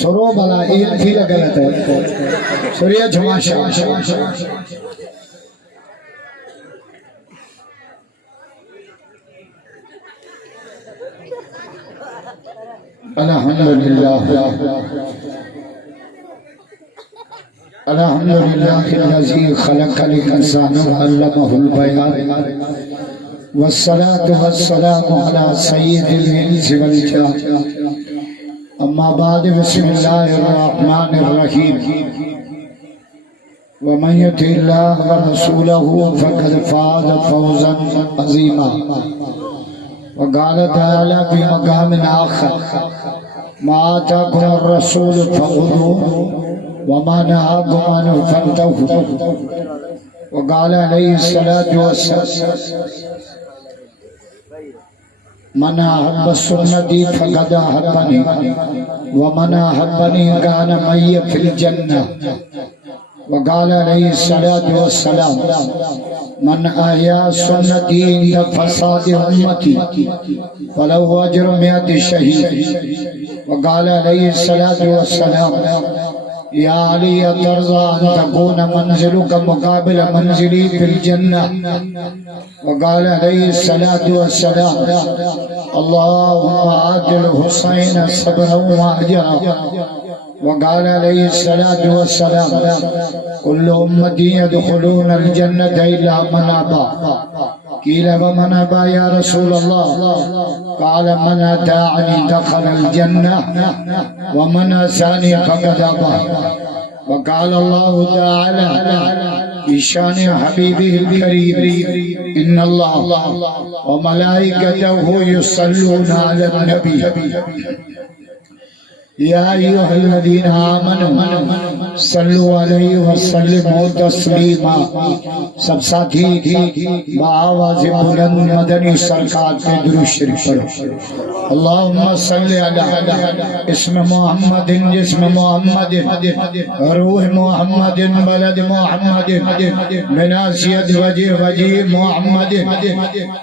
सरो भला एक थी गलत है सूर्य झमाशा अल्हम्दुलिल्लाह अल्हम्दुलिल्लाहिल्लज़ी खलक़ल इंसाना व अल्लमहुल बयान वस्सलातु वस्सलामु अला सय्यिदिल इंसी वल जान अम्मा बाद बिस्मिल्लाहिर रहमानिर रहीम व मन युतिल्लाह व रसूलहु फक़द फाज़ फौज़न अज़ीमा व क़ाल तआला फी मक़ामिन आख़र मा आताकुमुर रसूल फ़ख़ुज़ूहु व मा नहाकुम अन्हु फंतहू व क़ाल अलैहिस्सलातु वस्सलाम मन अहब्ब सुन्नती फ़क़द अहब्बनी व मन अहब्बनी कान मय्य फिल जन्नह व क़ाल अलैहिस्सलातु वस्सलाम मन अहया सुन्नती इंद फ़साद उम्मती फलहु अज्रु मिअति शहीद व क़ाल अलैहिस्सलातु वस्सलाम या अली तर्ज़ा अन तकून मंज़िलुका मुक़ाबिल मंज़िली फिल जन्नह व क़ाल अलैहिस्सलातु वस्सलाम अल्लाहुम्मा आतिल हुसैन सब्रन व अजरा व क़ाल अलैहिस्सलातु वस्सलाम कुल्लु उम्मती यदखुलूनल जन्नत इल्ला मन अबा क़ील व मन अबा या रसूल अल्लाह क़ाल मन अताअनी दख़लल जन्नह व मन असानी फ़क़द अबा व क़ाल अल्लाहु तआला ईशान हबीबिल करीम इन्नल्लाह व मलाइकतहु युसल्लूना अलन नबी या अय्युहल्लज़ीना आमनू सल्लु अलैहि व सल्लिमू तस्लीमा। सब साथी बाआवाज़ बुलंद मदनी सरकार पे दुरूद शरीफ पढ़ो। अल्लाहुम्मा सल्लि अला इस्म मुहम्मदिन जिस्म मुहम्मदिन रूह मुहम्मदिन बलद मुहम्मदिन बिनासियत वजह मुहम्मदिन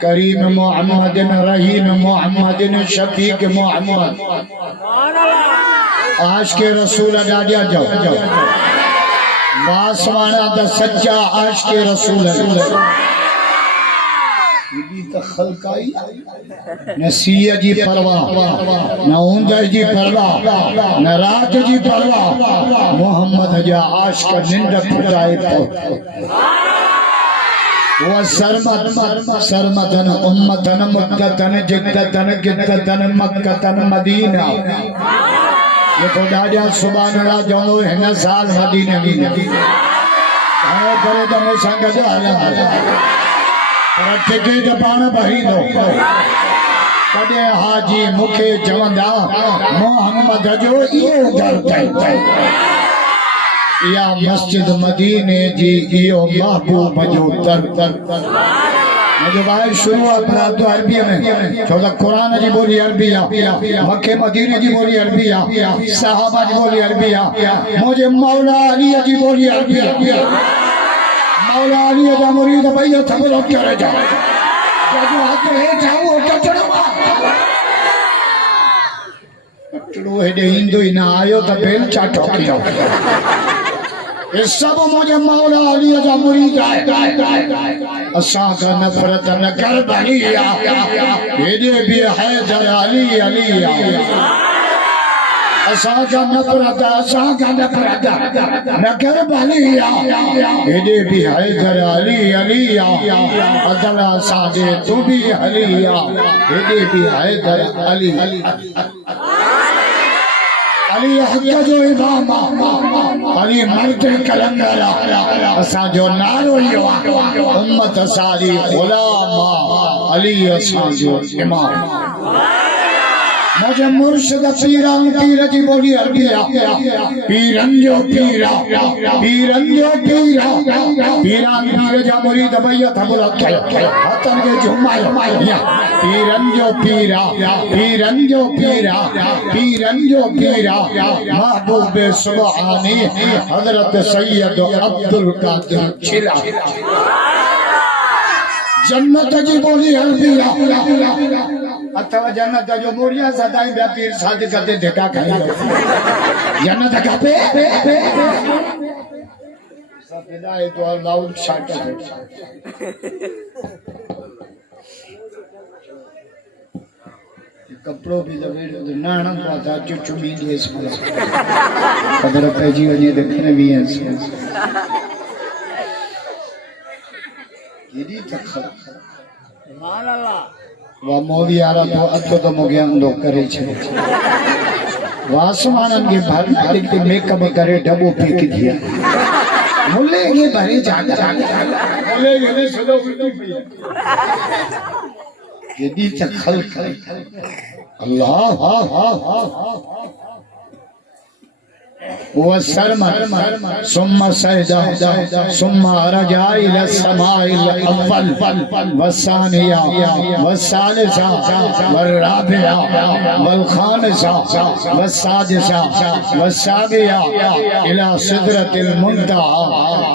करीम मुहम्मदिन रहीम मुहम्मदिन शफीक मुहम्मद। आज के रसूल अडाडिया जाओ बासवाना द सच्चा आज के रसूल खलकाई न सीय जी परवाह न ऊंद जी परवाह न रात जी परवाह मोहम्मद जा आश का निंद फुटाए वो सरमतन उम्मतन मुद्दतन जिद्दतन गिद्दतन मक्कतन मदीना ये तो डाडिया सुभान अल्लाह जो है ना साल मदीने में आए करे तो मैं संग जाला पर टिके तो पान भरी दो कदे हाजी मुखे चवंदा मोहम्मद जो इहो घर तई या मस्जिद मदीने जी इहो महबूब जो दर मुझे भाई शुरुआत तो अरबी में चौदह कुरान जी बोली अरबी मक्के मदीने जी बोली अरबी सहाबा जी बोली अरबी मुझे मौला अली जी बोली अरबी मौला अली जा मुरीद भैया थबरो करे जा जो हाथ है जाओ कटड़ो हेडे इंदो ही ना आयो तो बेल चाटो कियो ये सब मुझे मौला अली जा मुरीद है असा का नफरत न कर बलिया हेदे भी हैदर अली अली असा का नफरत न कर बलिया हेदे भी हैदर अली अली अदला सादे तू भी अलिया हेदे भी हैदर अली अली हक जो इमाम अली मर्द कलंदर असा जो नारो यो उम्मत सारी गुलाम अली असा जो इमाम मुझे मुर्शिद पीरान पीर जी बोली अरबिया पीरन जो पीरा पीरन जो पीरा पीरान पीर जा मुरीद भैया थबला हतन के झुमाया पीरन जो पीरा पीरन जो पीरा पीरन जो पीरा महबूब सुभानी हजरत सैयद अब्दुल कादिर चिला जन्नत जी बोली अरबिया अथवा जन्नत जो मोरिया सदाई बया पीर साद करते देखा खाई जन्नत का पे सब है तो लाउड शॉट कपड़ों भी लगे नाना पाता चुचु मीडिया इसमें खबर पे जी वने देखने भी है यदि तक सुभान अल्लाह वा मोवी आरा तो अतो तो मोगे अंदो करे छे वासमानन के भारी के मेकअप करे डबो फेंक दिया मुल्ले के भरे जागा मुल्ले गले सदो उल्टी यदि तक खल्क अल्लाह वसरमा सुम्मा सजदा सुम्मा रजा इला समाइल अव्वल वसानिया वसालिसा वराबिया वलखामिसा वसादिसा वसाबिया इला सिदरतिल मुंतहा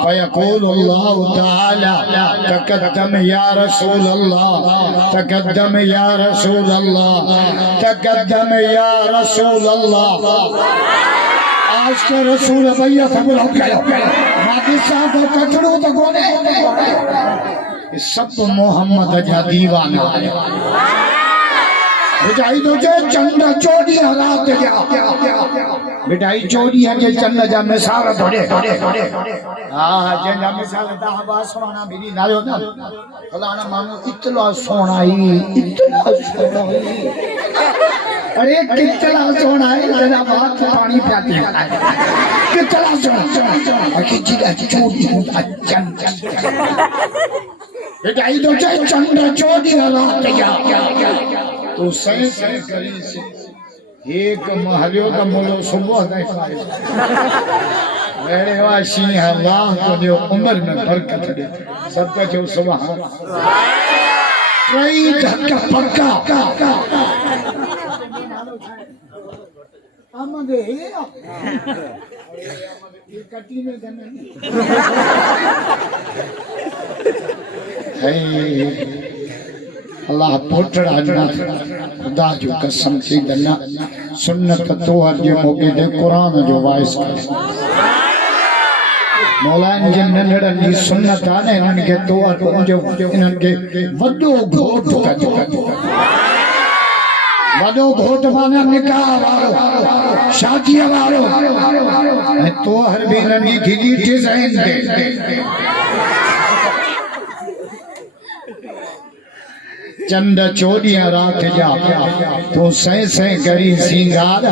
फयक़ूल अल्लाह तआला तक़द्दम या रसूल अल्लाह तक़द्दम या रसूल अल्लाह तक़द्दम या रसूल अल्लाह आज के रसूल भैया सब लोग साहब कचड़ो तो गोने सब मोहम्मद जा दीवाना बिटाई तो जे चंद चोरी रात जा बिटाई चोरी है जे चंद जा मिसाल थोड़े हां जे जा मिसाल ता बा सोना भी नायो ना फलाना मानो इतना सोना ही अरे कितना सोना है तेरा बात पानी पियाती है कितना सोना अखिची का चोरी अच्छा बेटा ये तो चाहे चंद्र चोरी रात जा तो सही सही करी से एक महलियों का मोलो सुबह नहीं मेरे वाशी अल्लाह को जो उम्र में बरकत दे सबका जो सुभान कई धक्का पक्का आमदे ये कटी में गने अल्लाह पोटड़ा ना खुदा जो कसम से दना सुन्नत तो हर जे मौके दे कुरान जो वाइस मौलाना जिन नंढड़न जी सुन्नत आने इनके तो हर जो इनके वडो घोट वडो घोट माने निकाह वालो शादी वालो तो हर बेन जी दीदी डिजाइन दे चंद चोरिया रात जा तो सह सह करी सिंगार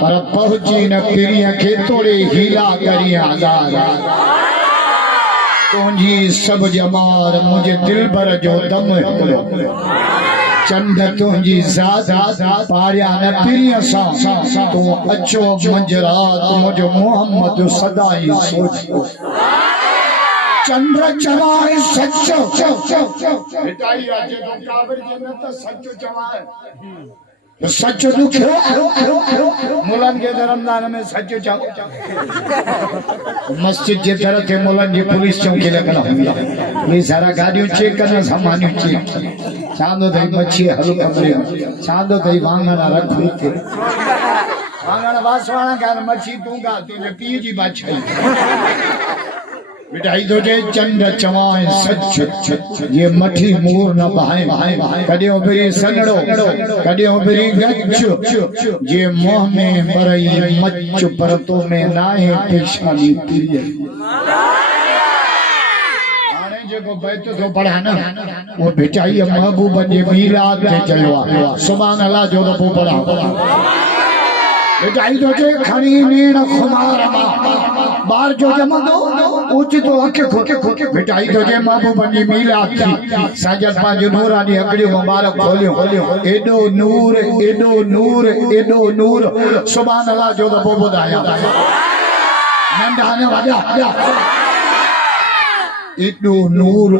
पर पहुंची न पिरिया के तोड़े हीला करी आधार तुझी सब जमार मुझे दिल भर जो दम चंद तुझी ज़ात पारिया न पिरिया सा तू अचो मंजरात मुझे मोहम्मद सदाई सोच चंद्र चवाए सच्चो बेटाई आज तो काबर जन्नत सच्चो चवाए तो सच्चो दुखो मुलन के धर्मदान में सच्चो चाओ मस्जिद जे तरह थे मुलन जी पुलिस चौकी लगना हुई ये सारा गाड़ियों चेक करना सामान चेक चांदो दई मच्छी हल कमरे चांदो दई वांगना रख हुई थे वांगना वासवाना का मच्छी दूंगा तुझे पी जी बादशाही बिटाई तो जे चंद चवाए सच ये मठी मूर न बहाए कदे ओबरी सनड़ो कदे ओबरी गच्छ जे मोह में मरई मच्छ परतो में नाहे पेशानी पिए आने जे को बैत तो पढ़ा ना वो बिटाई महबूब जे मीलाद ते चयो सुभान अल्लाह जो तो पढ़ा बिटाई तो जे खड़ी नीण खुमार बार जो जमा दो ऊंची तो आंखें खोके बिटाई तो जे महबूब जी मीला थी साजल पांच नूरानी अकड़ियों मुबारक खोलियो एडो नूर सुभान अल्लाह जो तो बुधाया नंढाने वाला एडो नूर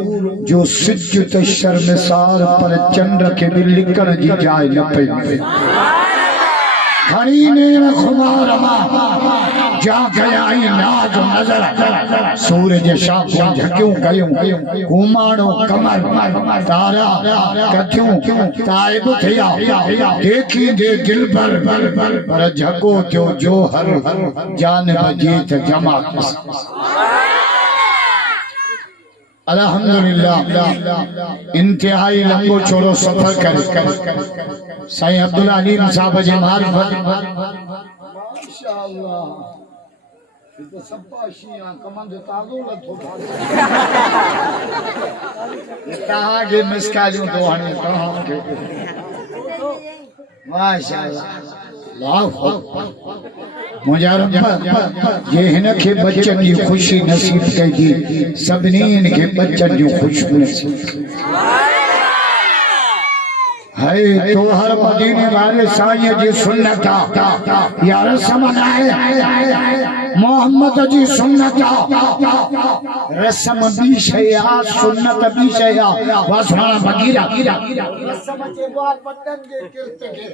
जो सिज तो शर्मसार पर चंद्र के भी लिकण जी जाए न पे खड़ी ने खुमार जा गया नाज नजर सूरज शाम झकियूं कयूं घुमाणो कमर तारा कथियूं ताइब थिया देखी दे दिल पर झको थियो जो हर जान जीत जमा अल्हम्दुलिल्लाह इंतहाई लंबो छोड़ो सफर करे साईं अब्दुल अलीम साहब जे मार्फत माशाअल्लाह तो सब पाशियां कमंद तागो लथो ताहा के मिसकाजू तो हने ताहा के माशाअल्लाह मुजारम ये हिन खे बच्चन जी खुशी नसीब कई सभिनी खे बच्चन जी खुशी नसीब है तो हर मदीने वाले साईं जी सुन्नत या रस्म है मोहम्मद जी सुन्नत रस्म भी शया सुन्नत भी शया वासवाना बगीरा रस्म के बाद बटन के किरत के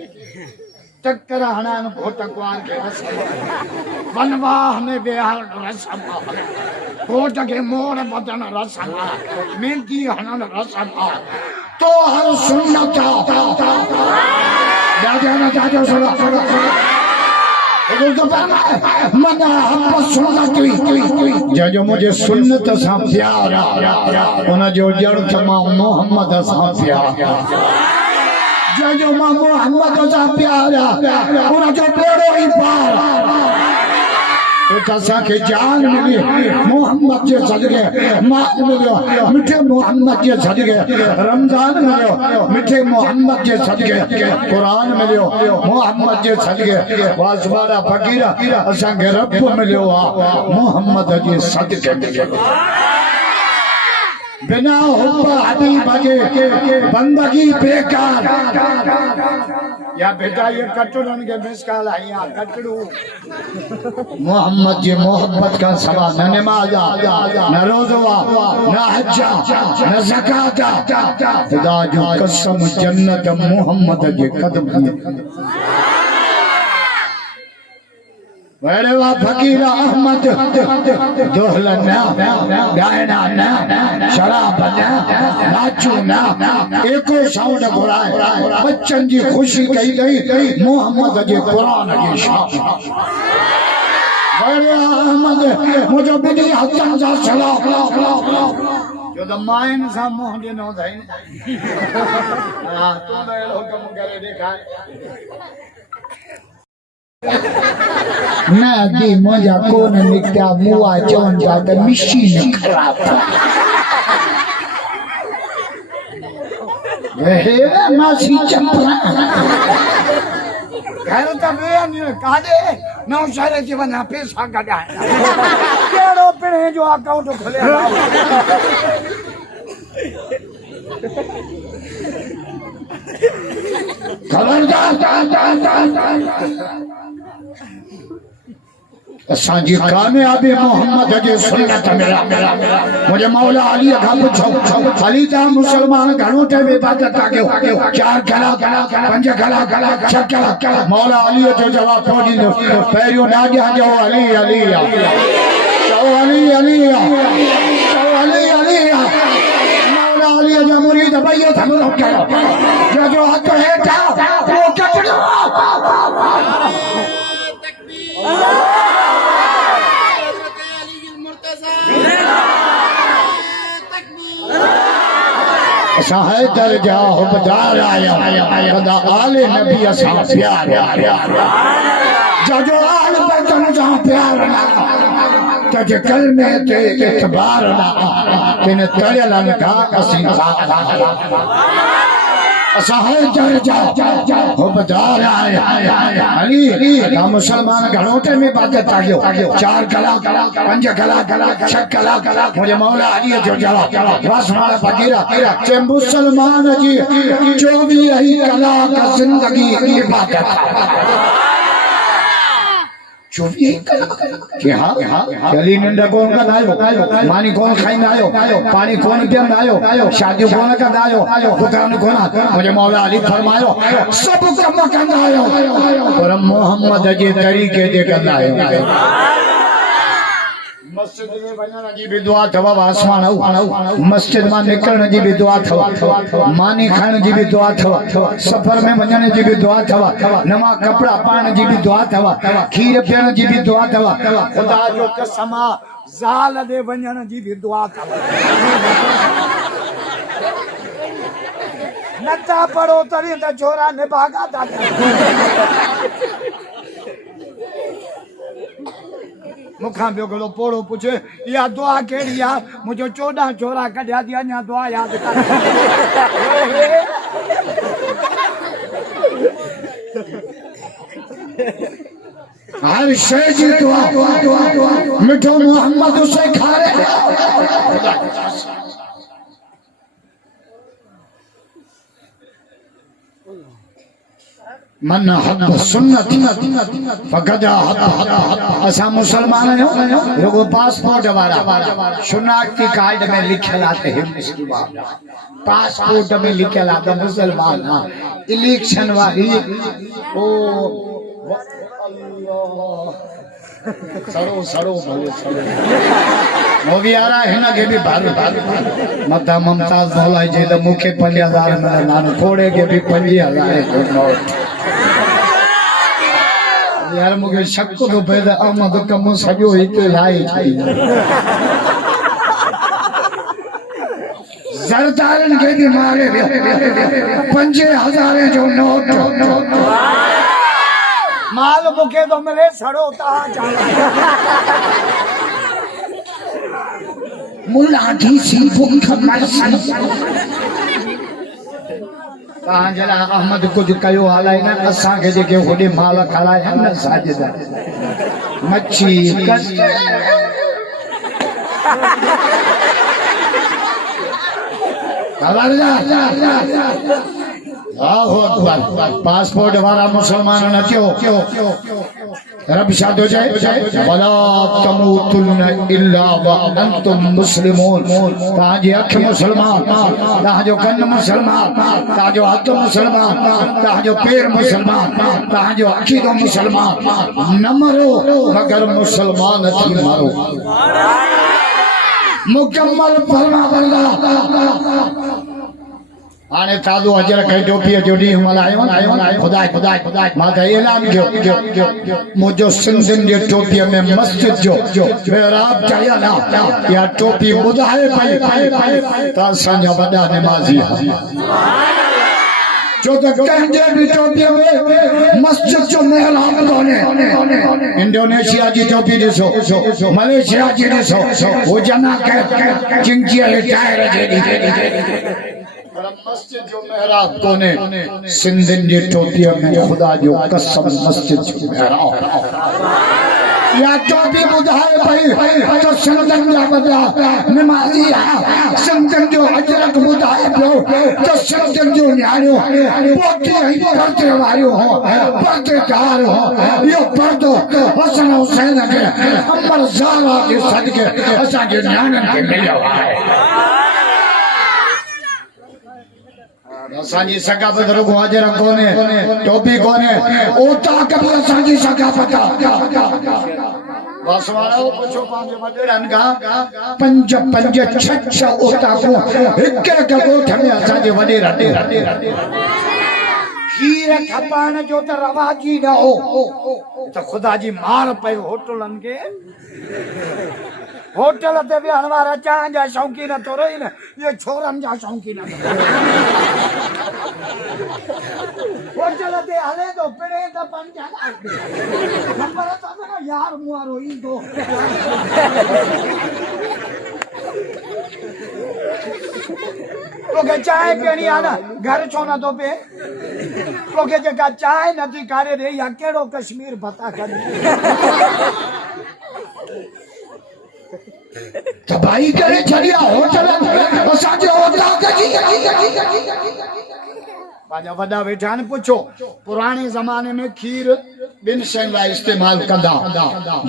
टक्कर हनान घोटकवान के रस्म वनवाह में बेहाल रस्म घोट के मोर बदन रस्म मेहंदी हनन रस्म तो हर सुन्नत जाजो सुनो मना हम सुन्नत जो मुझे सुन्नत सा प्यारा उन जो जड़ तमा मोहम्मद सा प्यारा जो मां मोहम्मद सा प्यारा उन जो बेड़ो ही पार तो कसा के जान मिली मोहम्मद के सदके मां मिलो मिठे मोहम्मद के सदके रमजान मिलो मिठे मोहम्मद के सदके कुरान मिलो मोहम्मद के सदके वासवाड़ा फकीरा असा के रब मिलो मोहम्मद के सदके मिलो बिना हुब्ब हबीब के बंदगी बेकार या बेटा ये कटड़न के मिसकाल आया कटड़ू मोहम्मद जी मोहब्बत का सवा न नमाजा न रोज़वा न हज्जा न ज़काता खुदा जो कसम जन्नत मोहम्मद के कदम वेड़वा फकीरा अहमद दोहला ना गायना ना शराब ना नाचू ना एको साउंड घुराए बच्चन जी खुशी कही गई मोहम्मद जे कुरान जी शान वेड़वा अहमद मुझो बिनी हथन जा सलाम जो तो माइन सा मोह दिनो थई हां तू बेड़ो कम करे दिखाए ना दी मजा कोन निकता मुआ चोन जा त मशीन खराब वे मासी चपरा घर त बेन काडे नौ सारे जीवन पैसा गडा केड़ो पिणे जो अकाउंट खोले खबरदार असांजी कामयाबी मोहम्मद जे सुन्नत मेरा मुझे मौला अली का पूछो अली ता मुसलमान घणो टाइम इबादत कयो 4 कलाक 5 कलाक 6 कलाक मौला अली जो जवाब तो ॾींदो पहिरियों नाडिया जो अली अली चओ अली अली चओ अली अली मौला अली जो मुरीद भइयो थमरो कयो जो हथ हेठा वो कटड़ो साहे दर्जा हुबदार आया कदा आले नबी असा प्यार जो आल बतन जा प्यार ना तजे कलमे ते इतबार ना तिन तड़लन का असी साहे दर्जा हुबदार आया अली का मुसलमान घणो टाइम इबादत कयो 4 कलाक 5 कलाक 6 कलाक मुझे मौला अली जो जवाब वासवाड़ा फकीरा जे मुसलमान जी 24 कलाक जिंदगी इबादत 24 कलाक के हाँ गली नंढा कौन का नायो मानी कौन खाईंदा आयो पानी कौन पींदा आयो शादी कौन कंदा आयो दुकान कौन मुझे मौला अली फरमायो सब कम कंदा आयो पर मोहम्मद जे तरीके ते कंदा आयो मस्जिद में वञण जी भी दुआ अथव आसमान मस्जिद मां निकरण जी भी दुआ अथव मानी खाइण जी भी दुआ अथव सफर में वञण जी भी दुआ अथव नवा कपड़ा पाइण जी भी दुआ अथव खीर पीअण जी भी दुआ अथव ख़ुदा जो कसम ज़ाल ॾे वञण जी भी दुआ अथव नथा पढ़ो तरी त छोरा निभागा था मुखां ॿियो गलो पोड़ो पुछे इहा दुआ कहिड़ी आहे मुंहिंजो 14 छोरा कढिया थी अञा दुआ यादि कर हर शइ जी दुआ मिठो मोहम्मद सेखारे मन हद सुन्नत फकदा असा मुसलमान हो लोगो पासपोर्ट वाला शनाख्ती कार्ड में लिखल आते हैं पासपोर्ट में लिखल आता मुसलमान इलेक्शन वाली ओ सरो सरो भले सरो मोगी आ रहा है ना के भी भारी मता मुमताज मौलाई जे तो मुखे 5000 में नान कोड़े के भी 50,000 यार मुझे शक तो पैदा अहमद कम सजो हिते लाई जरदारन के भी मारे 5000 जो नोट माल मुखे तो मिले सड़ो ता मुलाठी सी भूख मरसी जरा अहमद कुछ कयो हालाई न असा के जेके होडे माल खाराया न साजदा मच्छी पासपोर्ट वाला मुसलमान न थियो रब शादो जाए वला तमूतुन्न इल्ला व अंतुम मुस्लिमून ताजे अख मुसलमान ताजो कन मुसलमान ताजो हाथ मुसलमान ताजो पैर मुसलमान ताजो अखीदो मुसलमान न मरो मगर मुसलमान थी मरो मुकम्मल फरमाबरदार आने तादो अजर कई टोपी जो डी मलायो खुदा खुदा मां ऐलान कयो मुजो सिंधन जे टोपी में मस्जिद जो मेहराब चाहिए ना या टोपी बुधाए पई ता संजा वडा नमाजी जो तो कंजे भी टोपी में मस्जिद जो मेहराब कोने इंडोनेशिया जी टोपी ॾिसो मलेशिया जी ॾिसो वो जना के चिंची टायर जेडी मस्जिद जो मेहराब कोने सिंधन जी टोपी में खुदा जो कसम मस्जिद जो मेहराब या टोपी बुधाए पई तो सिंधन जा बदा नमाजी सिंधन जो अजरक बुधाए पियो तो सिंधन जो न्याणियो पोती ही पर्दे वारियो हो पर्देदार हो यो पर्दो हसन हुसैन के अमर ज़ारा के सदके असा के न्याणन के मिलियो है असांजी सकाफत रुगो अजर कोने टोपी कोने ओता कभी असांजी सकाफत वासवाड़ो पुछो पांजे वडेरन का 5 5 6 6 ओता को हिक हिक गोठ में असांजे वडेरा खीर खपाण जो त रवाजी न हो त खुदा जी मार पे होटलन के होटल ते विहण वारा चांहि जा शौक़ीन थोरो ई न ये छोरन जा शौक़ीन होटल ते हले तो पिड़े त 5 नंबर तो न यार मुआरो ईंदो तोखे चाय पीनी आहे न घर छो न थो पे तोखे जेका चाय नथी कारे ॾे या कहिड़ो कश्मीर भता करे तबाही करे छड़िया होटल असांजे औताक जी पंहिंजा वॾा वेठा आहिनि पुछो पुराणे ज़माने में खीर ॿिनि शयुनि लाइ इस्तेमाल कंदा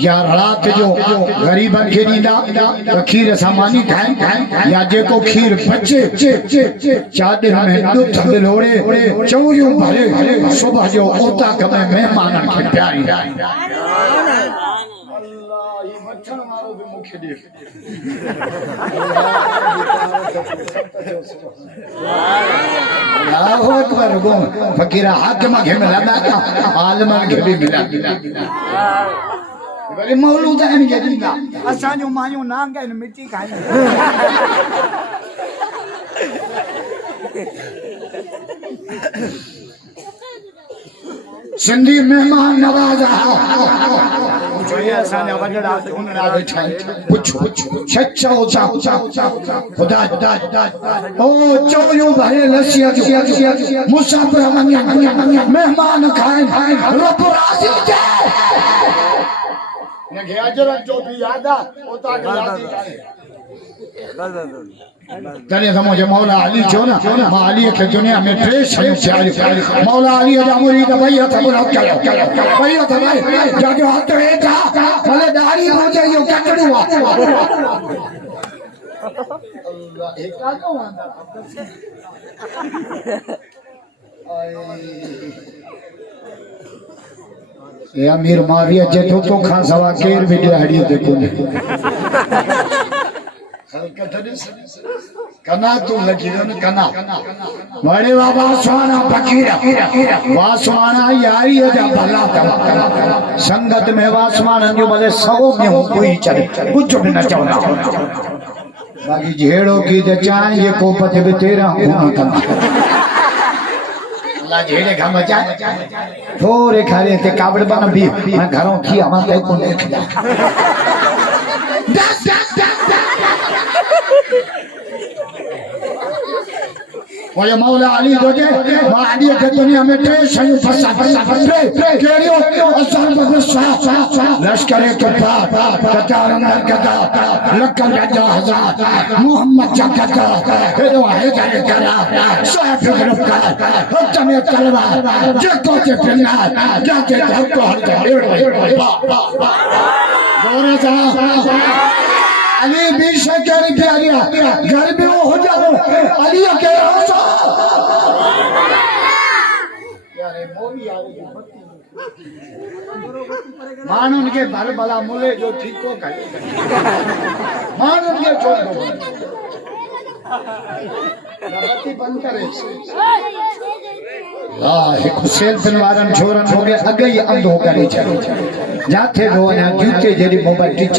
या रात जो ग़रीबनि खे ॾींदा त खीर सां मानी ठाहिनि या जेको खीर बचे चादर में ॾुध लोड़े चौरियूं भरे सुबुह जो औताक में महिमाननि खे पियारींदा वठण वारो बि मूंखे ॾे अल्लाहु अकबर गो फकीर हाकिम खे मिलंदा आलिम खे बि मिलंदा वरी मौलूद आहिनि खे ॾींदा असांजो मायूं नांग आहिनि मिटी खाईंदा सिंधी मेहमान नवाज खुदा चोरियूं भरे लस्सीअ मुसाफ़िर मेहमान खाइनि रब राज़ी थिए अजरत जो बि यादि आहे तॾहिं त मुंहिंजे मौला अली चयो न मां अलीअ खे दुनिया में टे शयूं चाढ़ियूं मौला अलीअ जा मुरीद ॿई हथ मुरत कयो ॿई हथ जंहिंजो हथ हेठि आहे भले ॾाढ़ी हुजे इहो कटड़ो आहे ए अमीर मावी अचे थो तोखां सवा केर बि ॾियारीअ ते कोन्हे कना तू लगी न कना बड़े बाबा सुहाना फकीर वासवाना यारी जा भला संगत में वासवान जो भले 100 में कोई चले कुछ भी न चवना बाकी झेड़ो की ते चाय ये कोपत बि 13 खून कंदा अल्लाह झेड़े का मचा थोड़े खाले ते काबड़ बन भी मैं घरों की हम ते को देखदा वो मौला अली दोजे वादी के दुनिया में टे शयूं फसा केड़ियो असर बसा लश्कर के पास कतार अंदर कता लखन जा हजार मोहम्मद जगता हेदो है जाने करा साफ गिरफ्तार हत्मे तलवार जको ते पिना जाते धक्को हट जोरे जा अली भी शकर प्यारिया घर में हो जाओ अली के रोसा यारे मोली आवे मानुन के भर भला मुले जो ठीको करे मानुन के छोड़ दो नबती बंद करे एक सेल्फिन वारन छोरन हो गए अगे ही अंधो करे जाते दो ना जूते जरी मोबाइल टिच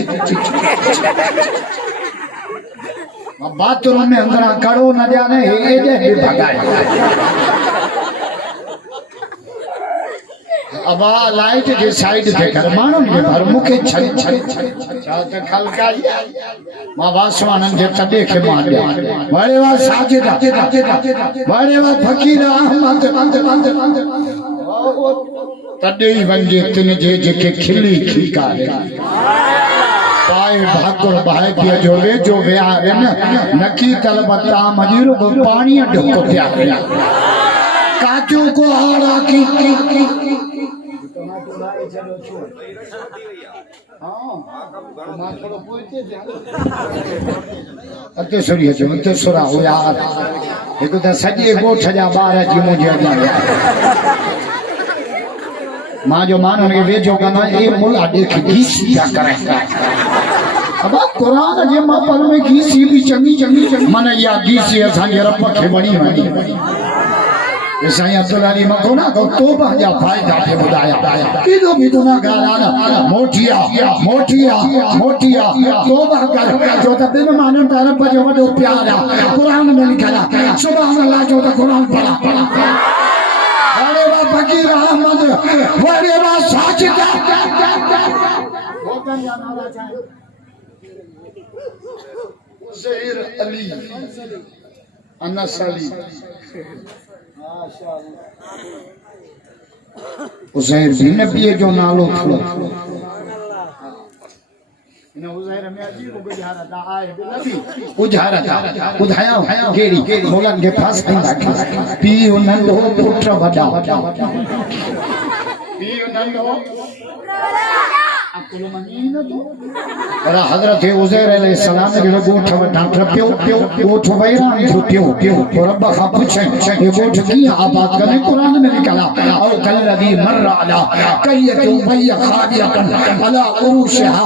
बाथरूम में अंदर कड़ो न जाने एजे भी भगाए अब लाइट के साइड थे कर मानो के भर मुखे छल छल छात खलकाई मां वासवानन जे तडे के मार बड़े वा साजिदा बड़े वा फकीर अहमद तडे ही वंजे तिन जे जेके खिली खिकारे पाए भाकुर भाई पिया जो वे आरे न नकी तलबता मजीरो को पानी ढको प्या काजू को हाड़ा की अते सुरिया जो अते सुरा हो यार एक तो सजे गोठ जा बार जी मुझे अॻियां मां जो मान उनके वेझो कंदो ए मुला देख गीसी क्या करे अब कुरान जे मापल में गीसी भी चंगी मन या गीसी असांजे रब खे वणी साईं अब्दुल्ला अली मकोना को तौबा जा फायदा थे बुधाया किदो भी तुना गाना मोटिया तौबा कर जो त बिन मानन तार पर जो वडो प्यार कुरान में लिखला सुभान अल्लाह जो त कुरान पढ़ा बड़े वा फकीर अहमद बड़े वा साजिदा वतन या नाला चाहे उज़ैर अली अनस अली उज़ैर भी नबी जो नालो थो इन उज़ैर में अजीब गुजारता आए नबी गुजारता बुधाया केड़ी मोलन के पास आंदा पी उनंदो पुत्र वडा पी उनंदो पर हजरत उज़ैर अलैहिस्सलाम ने जो गोठ वठां ट्रपियो गोठ वैरान थियो पियो और रब खां पुछे ये गोठ की आबाद करने कुरान में निकला और कल्लदी मर्रा अला कयतु भय खादियतन अला उरुशहा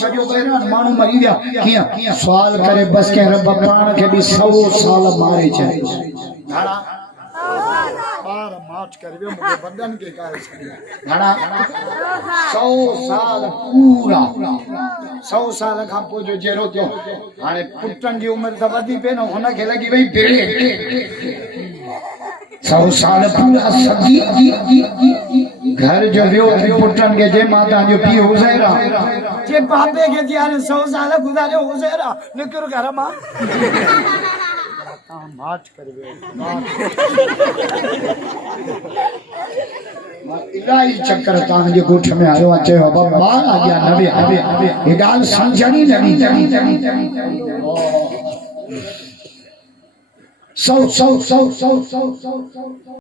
सॼो वैरान माण्हू मरी विया कीअं सवाल करे बस के रब पाण खे बि 100 साल मारे छॾे घणा बार मार्च कर वियो मुंहिंजे बदन खे कारे छॾियो घणा 100 साल पूरा 100 साल खां पोइ जो जहिड़ो थियो हाणे पुटनि जी उमिरि त वधी पई न हुनखे लॻी वई ब्रेक 100 साल पूरा सदी घर जो वियो पुटनि खे जे माता जो पीउ उज़ैरा जे बाबे खे जी हाणे 100 साल गुज़ारियो उज़ैरा निकिर घर मां मार्च कर इलाही चक्कर तव्हांजे गोठ में आयो आहे चयो बाबा अॻियां न विया हे ॻाल्हि सम्झणी लॻी 100